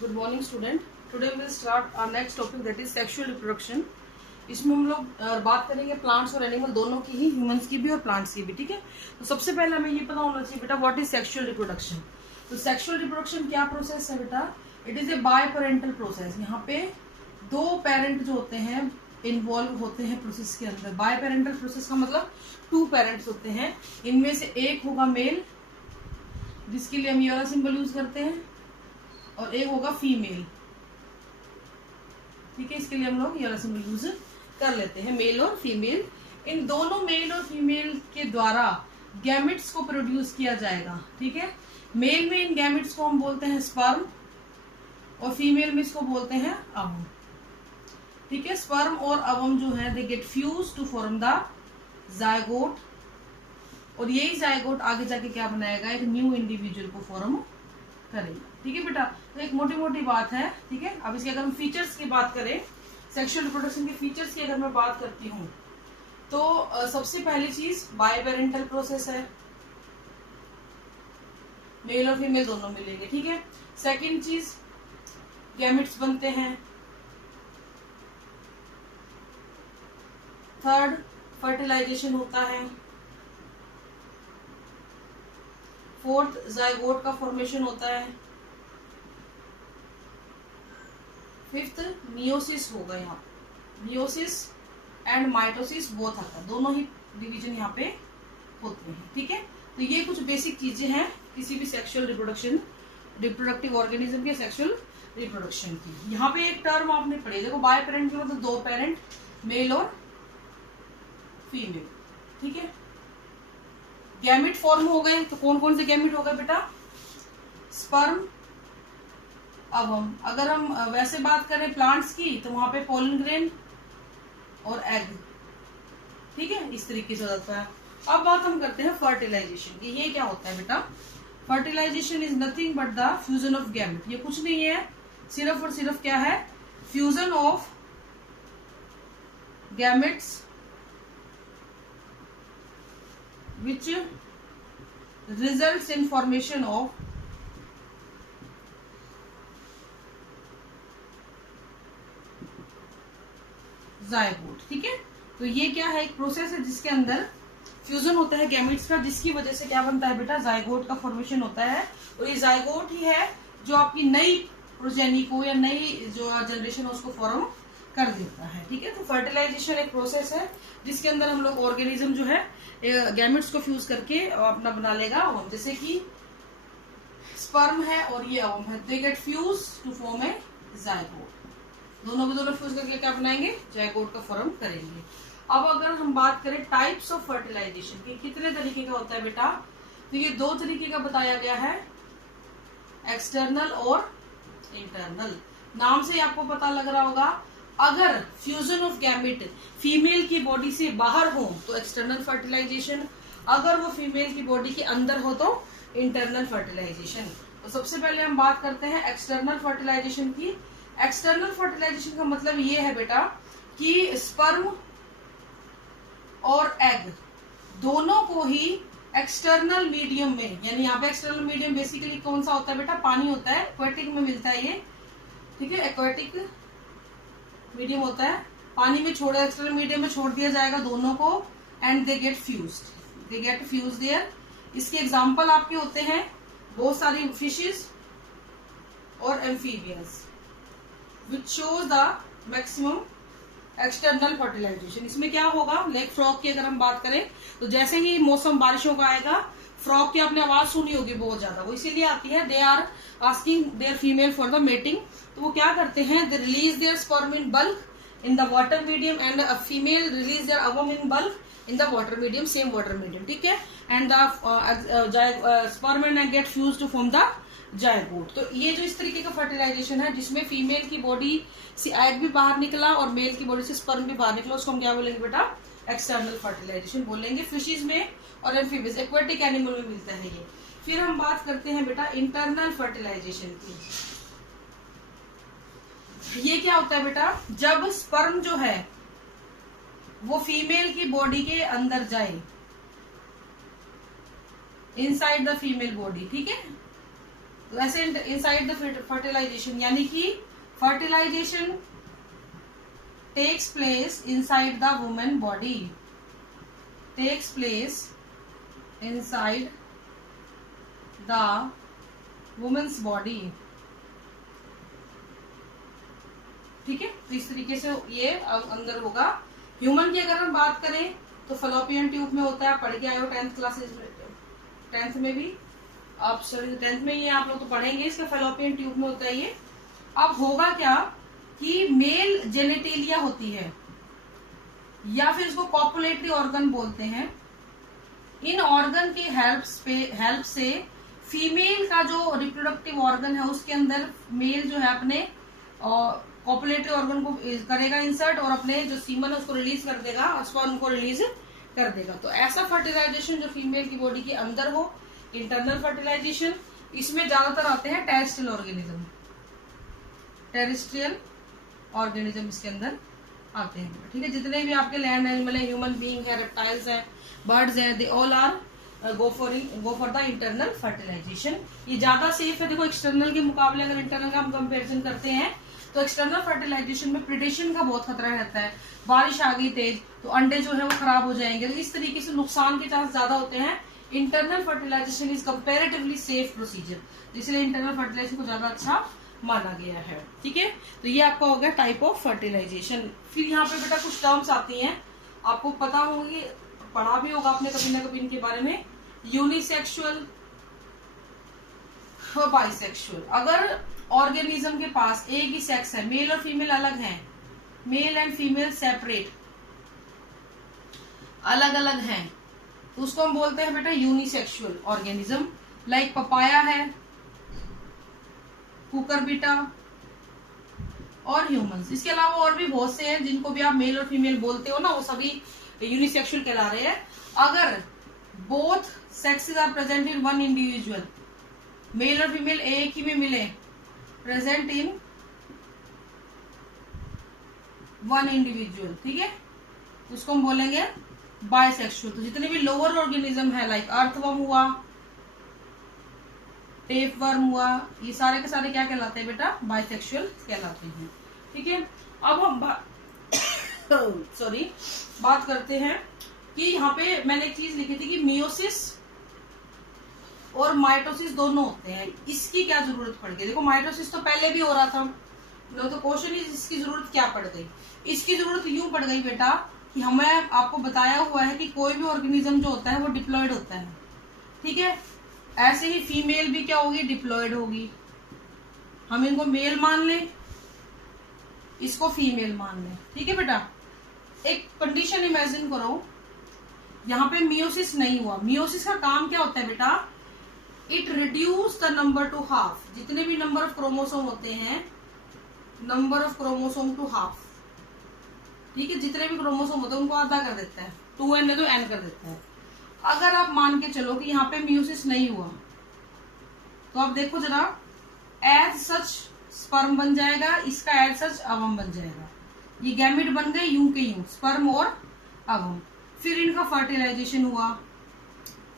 Good morning student. Today we will start our next topic that is sexual reproduction. इसमें हम लोग बात करेंगे प्लांट्स और एनिमल दोनों की ही, ह्यूमंस की भी और प्लांट्स की भी। ठीक है, तो सबसे पहले हमें ये पता होना चाहिए बेटा व्हाट इज सेक्सुअल रिप्रोडक्शन। तो सेक्सुअल रिप्रोडक्शन क्या प्रोसेस है बेटा? It is a biparental process. यहाँ पे दो पेरेंट जो होते हैं इन्वॉल्व होते हैं प्रोसेस के अंदर। बाय पेरेंटल प्रोसेस का मतलब टू पेरेंट्स होते हैं, इनमें से एक होगा मेल जिसके लिए हम ये वाला सिंबल यूज करते हैं, और एक होगा फीमेल। ठीक है, इसके लिए हम लोग ये वाला सिंबल यूज कर लेते हैं, मेल और फीमेल। इन दोनों मेल और फीमेल के द्वारा गैमेट्स को प्रोड्यूस किया जाएगा। ठीक है, मेल में इन गैमेट्स को हम बोलते हैं स्पर्म और फीमेल में इसको बोलते हैं अवम। ठीक है, स्पर्म और अवम जो है they get fuse to form the zygote, और यही जायगोट आगे जाके क्या बनाएगा, एक न्यू इंडिविजुअल को फॉर्म करेगा। ठीक है बेटा, तो एक मोटी मोटी बात है। ठीक है, अब इसके अगर हम फीचर्स की बात करें, सेक्सुअल रिप्रोडक्शन के फीचर्स की अगर मैं बात करती हूँ तो सबसे पहली चीज बाय पेरेंटल प्रोसेस है, मेल और फीमेल दोनों मिलेंगे। ठीक है, सेकंड चीज गैमेट्स बनते हैं। थर्ड फर्टिलाइजेशन होता है। फोर्थ जायगोट का फॉर्मेशन होता है। फिफ्थ मियोसिस होगा, यहाँ मियोसिस एंड माइटोसिस बोथ आता है, दोनों ही डिवीजन यहाँ पे होते हैं। ठीक है, तो ये कुछ बेसिक चीजें हैं किसी भी सेक्सुअल रिप्रोडक्शन, रिप्रोडक्टिव ऑर्गेनिज्म के सेक्सुअल रिप्रोडक्शन की। यहाँ पे एक टर्म आपने पढ़ी, देखो बाय पेरेंट के मतलब दो पेरेंट, मेल और फीमेल। ठीक है, गैमेट फॉर्म हो गए, तो कौन कौन से गैमेट हो गए बेटा? स्पर्म, अवम। अगर हम वैसे बात करें प्लांट्स की तो वहां पे पोलन ग्रेन और एग। ठीक है, इस तरीके से होता है। अब बात हम करते हैं फर्टिलाइजेशन की। ये क्या होता है बेटा? Fertilisation is nothing but the fusion of gamete. ये कुछ नहीं है, सिर्फ और सिर्फ क्या है? Fusion of gametes which results in formation of zygote. ठीक है, तो ये क्या है? एक प्रोसेस है जिसके अंदर फ्यूजन होता है गैमेट्स का, जिसकी वजह से क्या बनता है बेटा? जायगोट का फॉर्मेशन होता है। और ये जायगोट ही है जो आपकी नई प्रोजेनी को या नई जो जनरेशन है उसको फॉर्म कर देता है। ठीक है, तो फर्टिलाइजेशन एक प्रोसेस है जिसके अंदर हम लोग ऑर्गेनिज्म जो है गैमेट्स को फ्यूज करके अपना बना लेगा अवम। जैसे कि स्पर्म है और ये अवम है, they get fuse to form a zygote. दोनों के दोनों फ्यूज करके क्या बनाएंगे? जायगोट का फॉर्म करेंगे। अब अगर हम बात करें टाइप्स ऑफ फर्टिलाइजेशन की, कितने तरीके का होता है बेटा? तो ये दो तरीके का बताया गया है, एक्सटर्नल और इंटरनल। नाम से आपको पता लग रहा होगा, अगर फ्यूजन ऑफ गैमेट फीमेल की बॉडी से बाहर हो तो एक्सटर्नल फर्टिलाइजेशन, अगर वो फीमेल की बॉडी के अंदर हो तो इंटरनल फर्टिलाइजेशन। तो सबसे पहले हम बात करते हैं एक्सटर्नल फर्टिलाइजेशन की। एक्सटर्नल फर्टिलाइजेशन का मतलब ये है बेटा कि स्पर्म और एग दोनों को ही एक्सटर्नल मीडियम में, यानी यहाँ पे एक्सटर्नल मीडियम बेसिकली कौन सा होता है बेटा? पानी होता है, एक्वेटिक में मिलता है ये। ठीक है, एक्वेटिक मीडियम होता है, पानी में छोड़ा, एक्सटर्नल मीडियम में छोड़ दिया जाएगा दोनों को, and they get fuse there. इसके एग्जांपल आपके होते हैं बहुत सारी फिशेस और amphibians, which shows the maximum external fertilisation. इसमें क्या होगा? लेग फ्रॉग की अगर हम बात करें तो जैसे ही मौसम बारिशों का आएगा, फ्रॉग की आपने आवाज सुनी होगी बहुत ज्यादा, वो इसीलिए आती है, they are asking their female for the mating. तो वो क्या करते हैं? They release their sperm in bulk in the water medium and a female release their ovum in bulk in the water medium, same water medium. ठीक है, and the sperm and egg get fuse to form the zygote. तो ये जो इस तरीके का fertilisation है जिसमें फीमेल की बॉडी से एग भी बाहर निकला और मेल की बॉडी से स्पर्म भी बाहर निकला, उसको हम क्या बोलेंगे बेटा? एक्सटर्नल फर्टिलाइजेशन बोलेंगे। फिशेज में और एम्फीबियस, एक्वेटिक एनिमल में मिलता है ये। फिर हम बात करते हैं बेटा इंटरनल फर्टिलाइजेशन की। ये क्या होता है बेटा? जब स्पर्म जो है वो फीमेल की बॉडी के अंदर जाए, इनसाइड द फीमेल बॉडी। ठीक है, तो ऐसे इनसाइड द फर्टिलाइजेशन, यानी कि fertilisation takes place inside the women body, takes place inside the women's body. ठीक है, तो इस तरीके से ये अंदर होगा। ह्यूमन की अगर हम बात करें तो फलोपियन ट्यूब में होता है, आप पढ़ के आए हो 10th क्लासेस में, 10th में भी आप, सॉरी 10th में ये आप लोग तो पढ़ेंगे, इसका फलोपियन ट्यूब में होता है ये। अब होगा क्या कि मेल जेनेटेलिया होती है, या फिर इसको कॉपुलेटरी ऑर्गन बोलते हैं। इन ऑर्गन की हेल्प से फीमेल का जो रिप्रोडक्टिव ऑर्गन है उसके अंदर मेल जो है अपने कॉपुलेटरी ऑर्गन को करेगा इंसर्ट, और अपने जो सीमन है उसको रिलीज कर देगा, स्पर्म को रिलीज कर देगा। तो ऐसा फर्टिलाइजेशन जो फीमेल की बॉडी के अंदर हो, इंटरनल फर्टिलाइजेशन, इसमें ज्यादातर आते हैं टेरेस्ट्रियल ऑर्गेनिज्म, टेरेस्ट्रियल ऑर्गेनिज्म इसके अंदर आते हैं। ठीक है, जितने भी आपके लैंड एनिमल है, ह्यूमन बीइंग है, रेप्टाइल्स है, बर्ड्स हैं, they all are go for the internal fertilisation. ये ज्यादा सेफ है। देखो एक्सटर्नल के मुकाबले अगर इंटरनल का हम कंपेरिजन करते हैं तो एक्सटर्नल फर्टिलाइजेशन में प्रिडेशन का बहुत खतरा रहता है। बारिश आ गई तेज तो अंडे जो है वो खराब हो जाएंगे, तो इस तरीके से नुकसान के चांस ज्यादा होते हैं। Internal fertilisation is comparatively safe procedure, इसलिए इंटरनल फर्टिलाइजेशन को ज्यादा अच्छा माना गया है। ठीक है, तो ये आपका हो गया टाइप ऑफ फर्टिलाइजेशन। फिर यहाँ पे बेटा कुछ टर्म्स आती हैं, आपको पता होगी, पढ़ा भी होगा आपने कभी ना कभी इनके बारे में। यूनिसेक्सुअल और बाइसेक्सुअल, अगर ऑर्गेनिज्म के पास एक ही सेक्स है, मेल और फीमेल अलग हैं, मेल एंड फीमेल सेपरेट, अलग अलग हैं, तो उसको हम बोलते हैं बेटा यूनिसेक्सुअल ऑर्गेनिज्म। लाइक पपाया है, कुकरबिटा और ह्यूमंस। इसके अलावा और भी बहुत से हैं जिनको भी आप मेल और फीमेल बोलते हो ना, वो सभी यूनिसेक्सुअल कहला रहे हैं। अगर both sexes are present in one individual, male और फीमेल एक ही में मिले, प्रेजेंट इन वन इंडिविजुअल, ठीक है, उसको हम बोलेंगे बाइसेक्सुअल। तो जितने भी लोअर ऑर्गेनिज्म है, लाइक अर्थवर्म हुआ, टेपवर्म हुआ, ये सारे के सारे क्या कहलाते हैं बेटा? बाइसेक्सुअल कहलाते हैं। ठीक है, अब हम बात करते हैं कि यहाँ पे मैंने एक चीज लिखी थी कि मियोसिस और माइटोसिस दोनों होते हैं, इसकी क्या जरूरत पड़ गई? देखो माइटोसिस तो पहले भी हो रहा था, तो क्वेश्चन इज इसकी जरूरत क्या पड़ गई? इसकी जरूरत यूं पड़ गई बेटा कि हमें आपको बताया हुआ है कि कोई भी ऑर्गेनिज्म जो होता है वो डिप्लॉयड होता है। ठीक है, ऐसे ही फीमेल भी क्या होगी? डिप्लॉयड होगी। हम इनको मेल मान लें, इसको फीमेल मान लें। ठीक है बेटा, एक कंडीशन इमेजिन करो, यहाँ पे मियोसिस नहीं हुआ। मियोसिस का काम क्या होता है बेटा? It reduce the number to half. जितने भी नंबर ऑफ क्रोमोसोम होते हैं, number of chromosome to half. ठीक है, जितने भी क्रोमोसोम होते हैं उनको आधा कर देता है, 2n है तो n कर देता है। अगर आप मान के चलो कि यहाँ पे मियोसिस नहीं हुआ, तो आप देखो जरा, एज सच स्पर्म बन जाएगा, इसका एज सच अवम बन जाएगा। ये गैमेट बन गए यूं के यूं, स्पर्म और अवम। फिर इनका फर्टिलाइजेशन हुआ,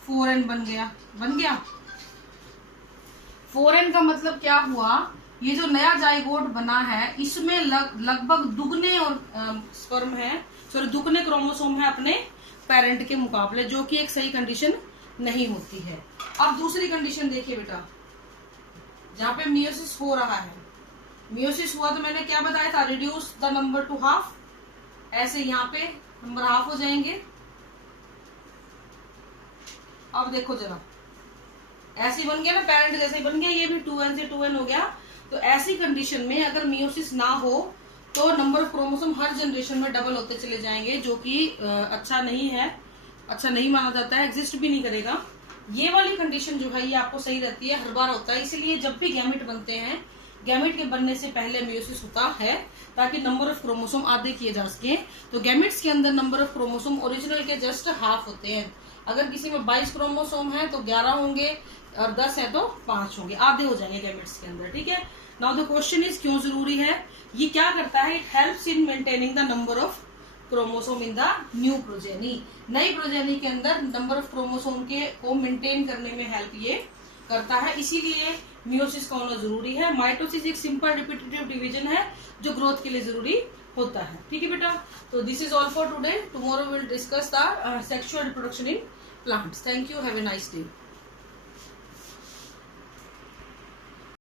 4n बन गया। 4n का मतलब क्या हुआ? ये जो नया जाइगोट बना है, इसमें लगभग दुगने और स्पर्म है, सॉरी दुगने क्रोमोसोम है अपने पेरेंट के मुकाबले, जो कि एक सही कंडीशन नहीं होती है। अब दूसरी कंडीशन देखिए बेटा, जहां पे मियोसिस हो रहा है, मियोसिस हुआ तो मैंने क्या बताया था? Reduce the number to half. ऐसे यहाँ पे नंबर हाफ हो जाएंगे। अब देखो जरा, ऐसे बन गया ना, पेरेंट जैसे ही बन गया, ये भी 2n से 2n हो गया। तो ऐसी कंडीशन में अगर मियोसिस ना हो तो number of chromosome her generation में डबल होते चले जाएंगे, जो कि अच्छा नहीं है, अच्छा नहीं माना जाता है, एग्जिस्ट भी नहीं करेगा। ये वाली कंडीशन जो है ये आपको सही रहती है, हर बार होता है। इसीलिए जब भी गैमेट बनते हैं, गैमेट के बनने से पहले मियोसिस होता है, ताकि नंबर ऑफ क्रोमोसोम आधे किए जा सके। तो गैमेट्स के अंदर नंबर ऑफ क्रोमोसोम ओरिजिनल के जस्ट हाफ होते हैं। अगर किसी में 22 क्रोमोसोम है तो 11 होंगे, और 10 है तो 5 होंगे, आधे हो जाएंगे गैमेट्स के अंदर। ठीक है, नाउ द क्वेश्चन इज क्यों जरूरी है? ये क्या करता है? It helps in maintaining the number of chromosome in the new progeny. नई प्रोजेनी के अंदर नंबर ऑफ क्रोमोसोम के को मेंटेन करने में हेल्प ये करता है, इसीलिए मियोसिस का होना जरूरी है। माइटोसिस एक सिंपल रिपीटेटिव डिवीजन है जो ग्रोथ के लिए जरूरी होता है। ठीक है बेटा, तो this is all for today. Tomorrow will discuss the sexual reproduction in plants. Thank you, have a nice day.